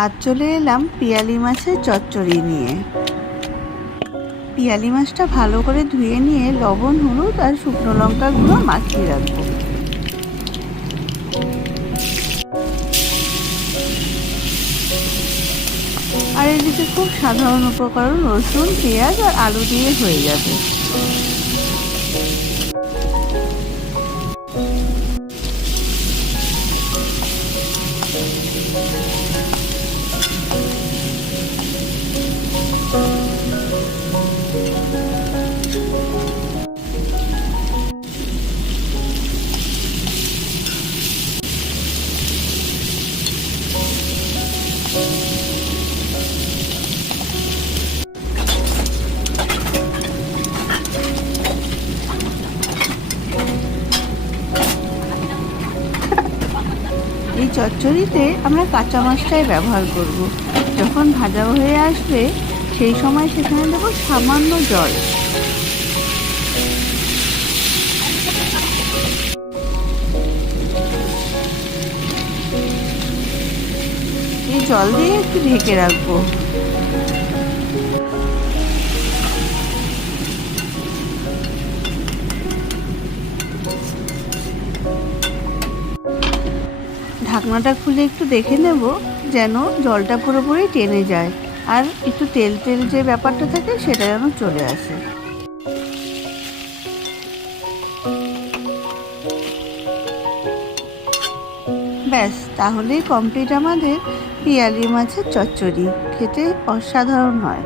আজ চলে এলাম পিয়ালি মাছের চচ্চড়ি নিয়ে। পিয়ালি মাছটা ভালো করে ধুয়ে নিয়ে লবণ, হলুদ আর শুকনো লঙ্কা গুঁড়ো মাখিয়ে রাখবো। আর এদিকে খুব সাধারণ উপকরণ রসুন, পেঁয়াজ আর আলু দিয়ে হয়ে যাবে। এই চচ্চড়িতে আমরা কাঁচা মাছটাই ব্যবহার করব। যখন ভাজা হয়ে আসবে সেই সময় সেখানে দেবো সামান্য জল। এই জল দিয়ে একটু ঢেকে রাখবো। ঢাকনাটা খুলে একটু দেখে নেব যেন জলটা পুরোপুরি টেনে যায় আর একটু তেল তেল যে ব্যাপারটা থাকে সেটা যেন চলে আসে। ব্যাস, তাহলেই কমপ্লিট আমাদের পিয়ালি মাছের চচ্চড়ি। খেতে অসাধারণ হয়।